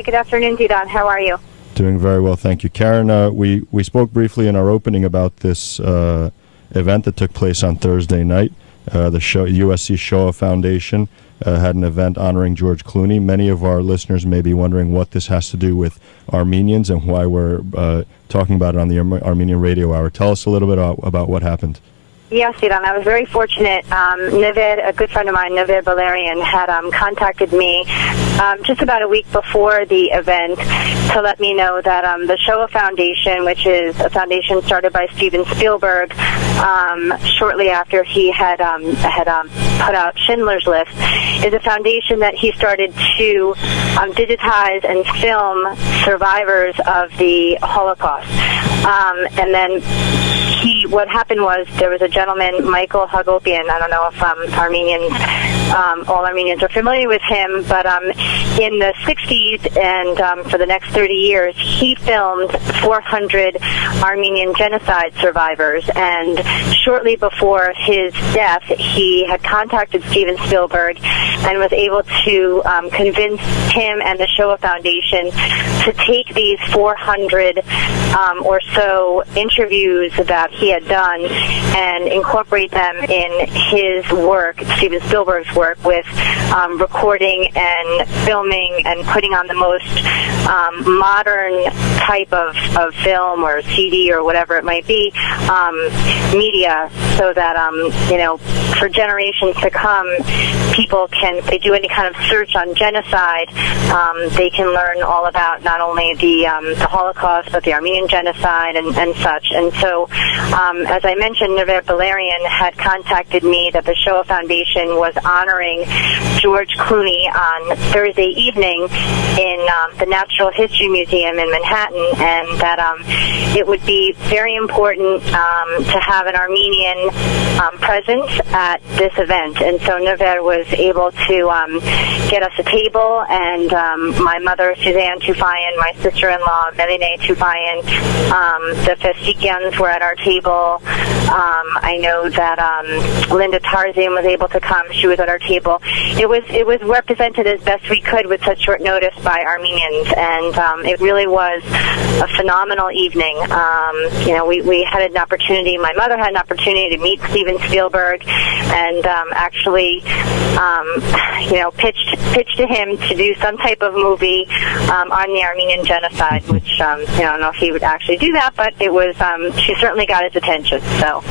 Hi, good afternoon, Didan. How are you? Doing very well, thank you. Karen, we spoke briefly in our opening about this event that took place on Thursday night. The USC Shoah Foundation had an event honoring George Clooney. Many of our listeners may be wondering what this has to do with Armenians and why we're talking about it on the Armenian Radio Hour. Tell us a little bit about what happened. Yes, Didan, I was very fortunate. Navid, a good friend of mine, Navid Valerian, had contacted me just about a week before the event to let me know that the Shoah Foundation, which is a foundation started by Steven Spielberg shortly after he had put out Schindler's List, is a foundation that he started to digitize and film survivors of the Holocaust. And then what happened was there was a gentleman, Michael Hagopian. I don't know if all Armenians are familiar with him, but in the 60s and for the next 30 years, he filmed 400 Armenian genocide survivors. And shortly before his death, he had contacted Steven Spielberg and was able to convince him and the Shoah Foundation to take these 400 or so interviews that he had done and incorporate them in his work, Steven Spielberg's work, with recording and filming and putting on the most modern type of film or CD or whatever it might be, media, so that, for generations to come, people can, if they do any kind of search on genocide, they can learn all about not only the Holocaust, but the Armenian genocide and such. And so, as I mentioned, Navid Valerian had contacted me that the Shoah Foundation was honoring George Clooney on Thursday evening in the Natural History Museum in Manhattan, and that it would be very important to have an Armenian presence at this event. And so Navid was able to get us a table, and my mother, Suzanne Tufayan, my sister-in-law, Meline Tufayan, the Festikians were at our table. I know that Linda Tarzan was able to come. She was at our table. It was represented as best we could with such short notice by Armenians, and it really was a phenomenal evening. We had an opportunity, my mother had an opportunity to meet Steven Spielberg and actually, pitched to him to do some type of movie on the Armenian genocide, which, I don't know if he would actually do that, but it was, she certainly got his attention. So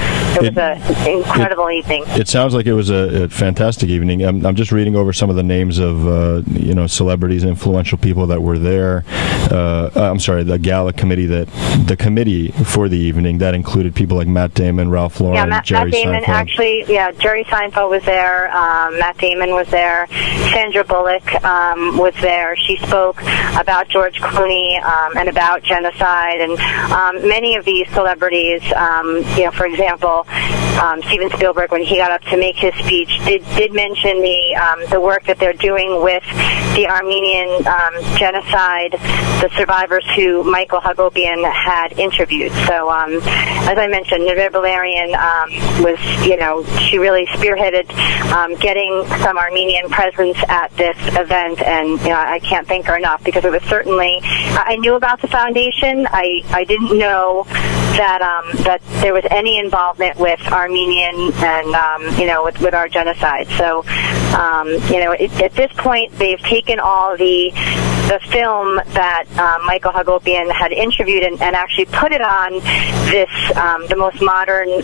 it was an incredible evening. It sounds like it was a fantastic evening. I'm just reading over some of the names of, celebrities, influential people that were there. I'm sorry, the Gala Committee, the committee for the evening, that included people like Matt Damon, Ralph Lauren, Jerry Seinfeld. Actually, Jerry Seinfeld was there, Matt Damon was there, Sandra Bullock was there. She spoke about George Clooney and about genocide, and many of these celebrities, for example, Steven Spielberg, when he got up to make his speech, did mention the work that they're doing with the Armenian genocide, the survivors who Michael Hagopian had interviewed. So, as I mentioned, Navid Valerian was, she really spearheaded getting some Armenian presence at this event, and I can't thank her enough, because it was certainly, I knew about the foundation. I didn't know that there was any involvement with Armenian and with our genocide. So at this point, they've taken all the film that Michael Hagopian had interviewed and actually put it on this the most modern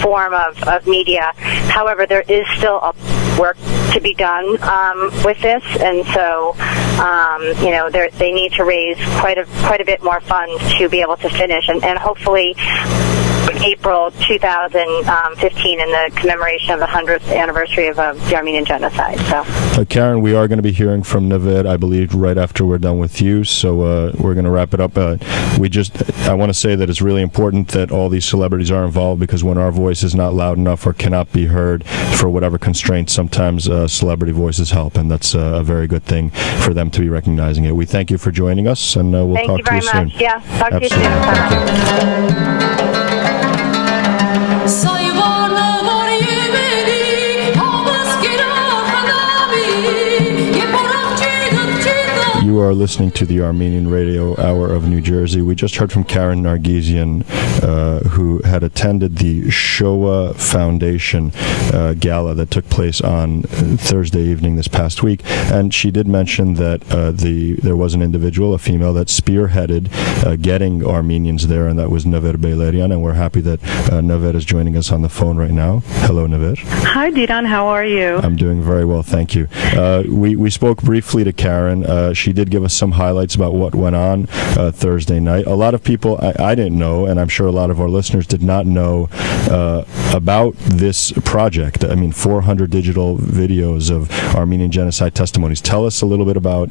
form of media. However, there is still work to be done with this, and so they need to raise quite a bit more funds to be able to finish, and hopefully April 2015 in the commemoration of the 100th anniversary of the Armenian genocide. So, Karen, we are going to be hearing from Navid, I believe, right after we're done with you, so we're going to wrap it up. I want to say that it's really important that all these celebrities are involved, because when our voice is not loud enough or cannot be heard for whatever constraints, sometimes celebrity voices help, and that's a very good thing for them to be recognizing it. We thank you for joining us, and we'll talk to you soon. Thank you very much. Yeah, talk to you soon. Thank you. You are listening to the Armenian Radio Hour of New Jersey. We just heard from Karen Nargizian, who had attended the Shoah Foundation gala that took place on Thursday evening this past week, and she did mention that there was an individual, a female, that spearheaded getting Armenians there, and that was Never Beylerian, and we're happy that Never is joining us on the phone right now. Hello, Never. Hi, Didan. How are you? I'm doing very well, thank you. We spoke briefly to Karen. She did give us some highlights about what went on Thursday night. A lot of people I didn't know, and I'm sure a lot of our listeners did not know about this project. I mean, 400 digital videos of Armenian genocide testimonies. Tell us a little bit about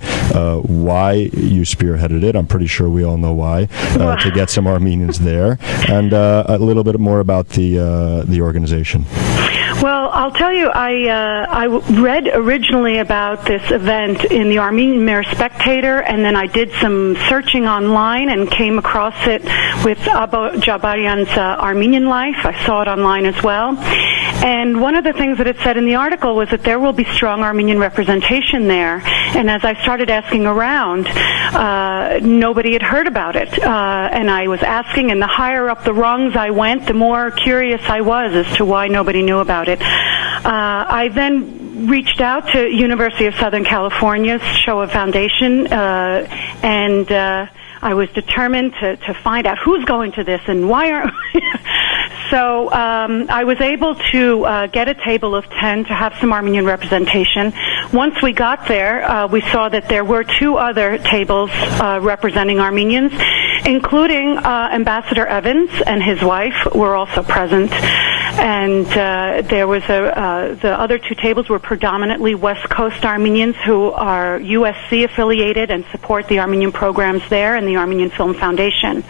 why you spearheaded it. I'm pretty sure we all know why, to get some Armenians there, and a little bit more about the organization. Well, I'll tell you, I read originally about this event in the Armenian Mirror Spectator, and then I did some searching online and came across it with Abba Jabarian's Armenian Life. I saw it online as well. And one of the things that it said in the article was that there will be strong Armenian representation there. And as I started asking around, nobody had heard about it. And I was asking, and the higher up the rungs I went, the more curious I was as to why nobody knew about it. I then reached out to University of Southern California's Shoah Foundation, and I was determined to find out who's going to this and why aren't So I was able to get a table of 10 to have some Armenian representation. Once we got there, we saw that there were 2 other tables representing Armenians, including Ambassador Evans and his wife were also present. And there was the other 2 tables were predominantly West Coast Armenians who are USC affiliated and support the Armenian programs there and the Armenian Film Foundation.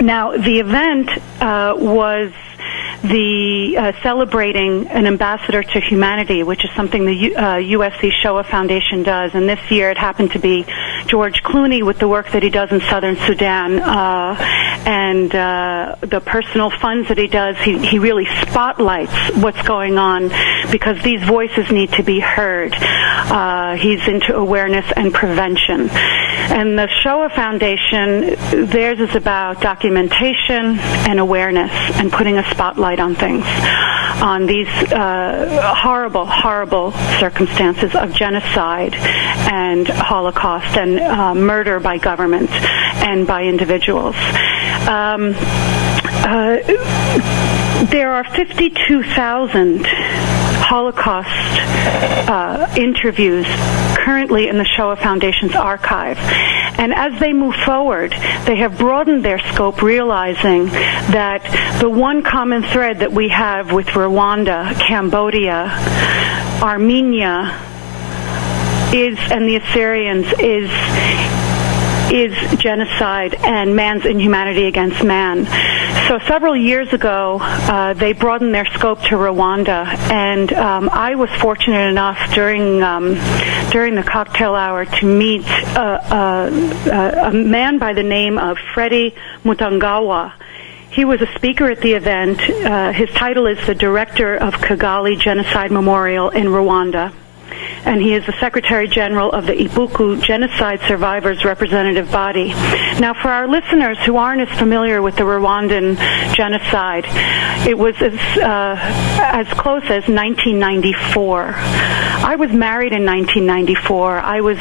Now, the event was the celebrating an ambassador to humanity, which is something the USC Shoah Foundation does. And this year it happened to be George Clooney with the work that he does in southern Sudan, and the personal funds that he does. He really spotlights what's going on because these voices need to be heard. He's into awareness and prevention. And the Shoah Foundation, theirs is about documentation and awareness and putting a spotlight on things, on these horrible, horrible circumstances of genocide and Holocaust and murder by government and by individuals. There are 52,000 Holocaust interviews currently in the Shoah Foundation's archive. And as they move forward, they have broadened their scope, realizing that the one common thread that we have with Rwanda, Cambodia, Armenia, and the Assyrians is genocide and man's inhumanity against man. So several years ago, they broadened their scope to Rwanda, and I was fortunate enough during the cocktail hour to meet a man by the name of Freddie Mutangawa. He was a speaker at the event. His title is the Director of Kigali Genocide Memorial in Rwanda. And he is the Secretary General of the Ibuku Genocide Survivors Representative Body. Now, for our listeners who aren't as familiar with the Rwandan genocide, it was as close as 1994. I was married in 1994. I was,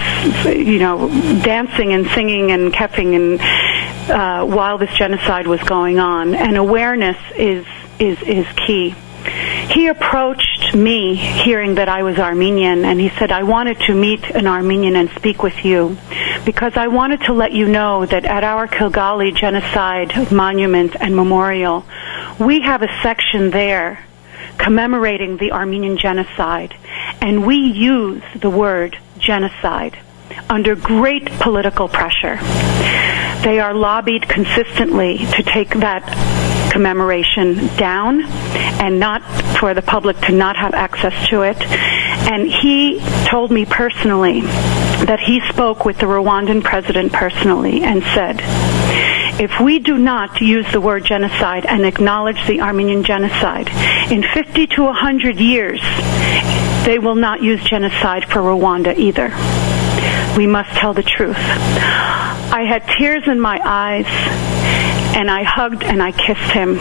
dancing and singing and keffing and while this genocide was going on. And awareness is key. He approached me hearing that I was Armenian, and he said, I wanted to meet an Armenian and speak with you because I wanted to let you know that at our Kigali Genocide Monument and Memorial, we have a section there commemorating the Armenian genocide, and we use the word genocide under great political pressure. They are lobbied consistently to take that commemoration down and not for the public to not have access to it. And he told me personally that he spoke with the Rwandan president personally and said, if we do not use the word genocide and acknowledge the Armenian genocide, in 50 to 100 years, they will not use genocide for Rwanda either. We must tell the truth. I had tears in my eyes, and I hugged and I kissed him,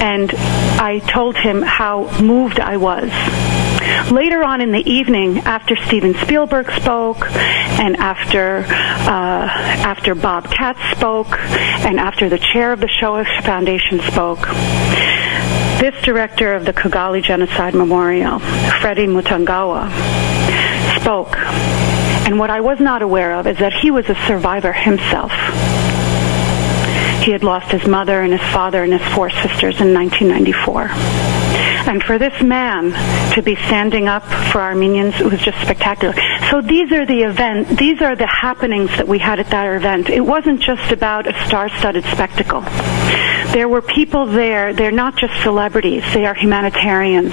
and I told him how moved I was. Later on in the evening, after Steven Spielberg spoke, and after Bob Katz spoke, and after the chair of the Shoah Foundation spoke, this director of the Kigali Genocide Memorial, Freddie Mutangawa, spoke. And what I was not aware of is that he was a survivor himself. He had lost his mother and his father and his 4 sisters in 1994. And for this man to be standing up for Armenians, it was just spectacular. So these are the happenings that we had at that event. It wasn't just about a star-studded spectacle. There were people there. They're not just celebrities. They are humanitarians.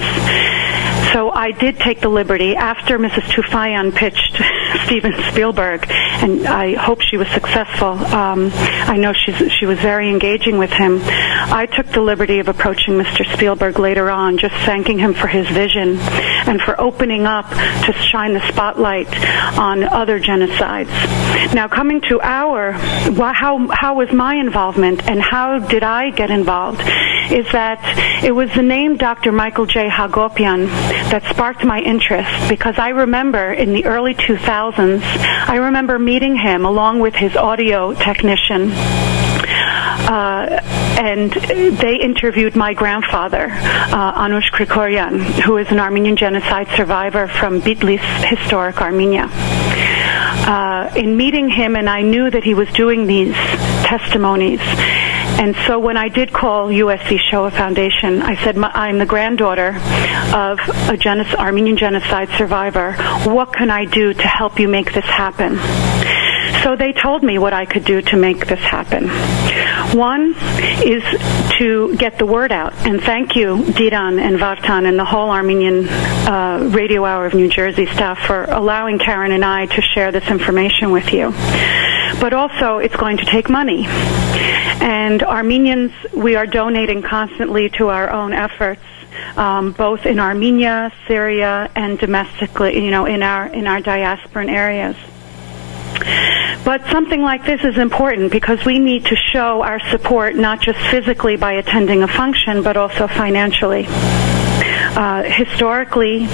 So I did take the liberty, after Mrs. Tufayyan pitched Steven Spielberg, and I hope she was successful. I know she was very engaging with him. I took the liberty of approaching Mr. Spielberg later on, just thanking him for his vision and for opening up to shine the spotlight on other genocides. Now, coming to how was my involvement and how did I get involved, is that it was the name Dr. Michael J. Hagopian that sparked my interest, because I remember in the early 2000s, I remember meeting him along with his audio technician, and they interviewed my grandfather, Anush Krikorian, who is an Armenian genocide survivor from Bitlis, historic Armenia. In meeting him, and I knew that he was doing these testimonies. And so when I did call USC Shoah Foundation, I said, I'm the granddaughter of a Armenian genocide survivor. What can I do to help you make this happen? So they told me what I could do to make this happen. One is to get the word out. And thank you, Diran and Vartan and the whole Armenian Radio Hour of New Jersey staff for allowing Karen and I to share this information with you. But also, it's going to take money. And Armenians, we are donating constantly to our own efforts, both in Armenia, Syria, and domestically, in our diasporan areas. But something like this is important because we need to show our support not just physically by attending a function, but also financially. Historically,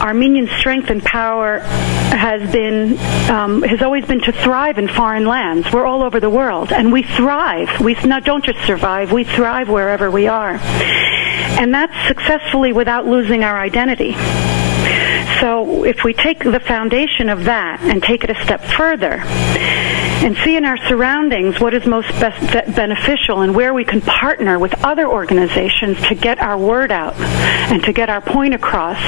Armenian strength and power has always been to thrive in foreign lands. We're all over the world, and we thrive. We don't just survive, we thrive wherever we are. And that's successfully without losing our identity. So if we take the foundation of that and take it a step further and see in our surroundings what is most beneficial and where we can partner with other organizations to get our word out and to get our point across.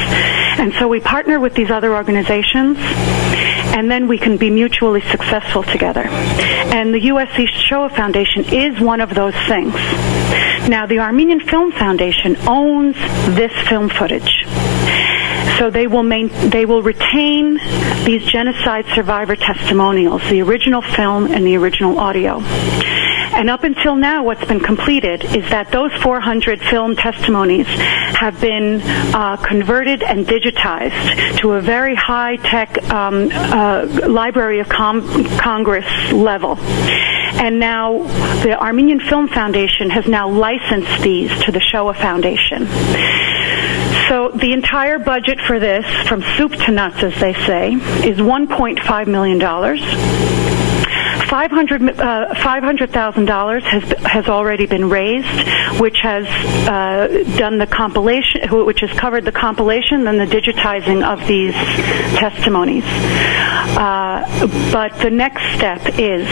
And so we partner with these other organizations, and then we can be mutually successful together. And the USC Shoah Foundation is one of those things. Now, the Armenian Film Foundation owns this film footage. So they will retain these genocide survivor testimonials, the original film and the original audio. And up until now, what's been completed is that those 400 film testimonies have been converted and digitized to a very high-tech Library of Congress level. And now the Armenian Film Foundation has now licensed these to the Shoah Foundation. So the entire budget for this, from soup to nuts, as they say, is $1.5 million. $500,000 has already been raised, which has done the compilation, which has covered the compilation and the digitizing of these testimonies. But the next step is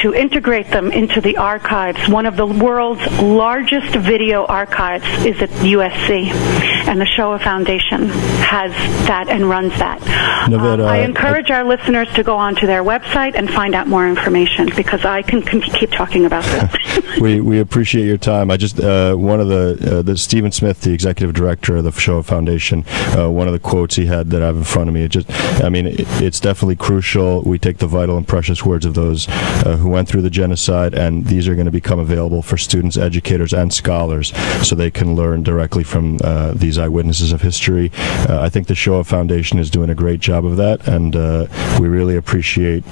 to integrate them into the archives. One of the world's largest video archives is at USC, and the Shoah Foundation has that and runs that. I encourage our listeners to go onto their website and find out more information. information, because I can keep talking about this. We appreciate your time. I just one of the Stephen Smith, the executive director of the Shoah Foundation, one of the quotes he had that I have in front of me. It's definitely crucial. We take the vital and precious words of those who went through the genocide, and these are going to become available for students, educators, and scholars, so they can learn directly from these eyewitnesses of history. I think the Shoah Foundation is doing a great job of that, and we really appreciate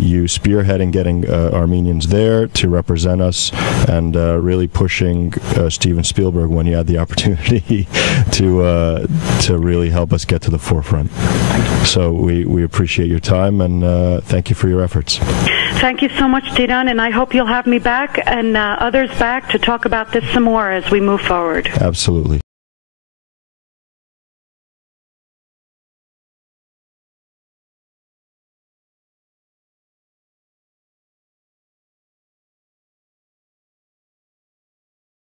you spearheading getting Armenians there to represent us, and really pushing Steven Spielberg when he had the opportunity to really help us get to the forefront. So we appreciate your time, and thank you for your efforts. Thank you so much, Didan, and I hope you'll have me back and others back to talk about this some more as we move forward. Absolutely.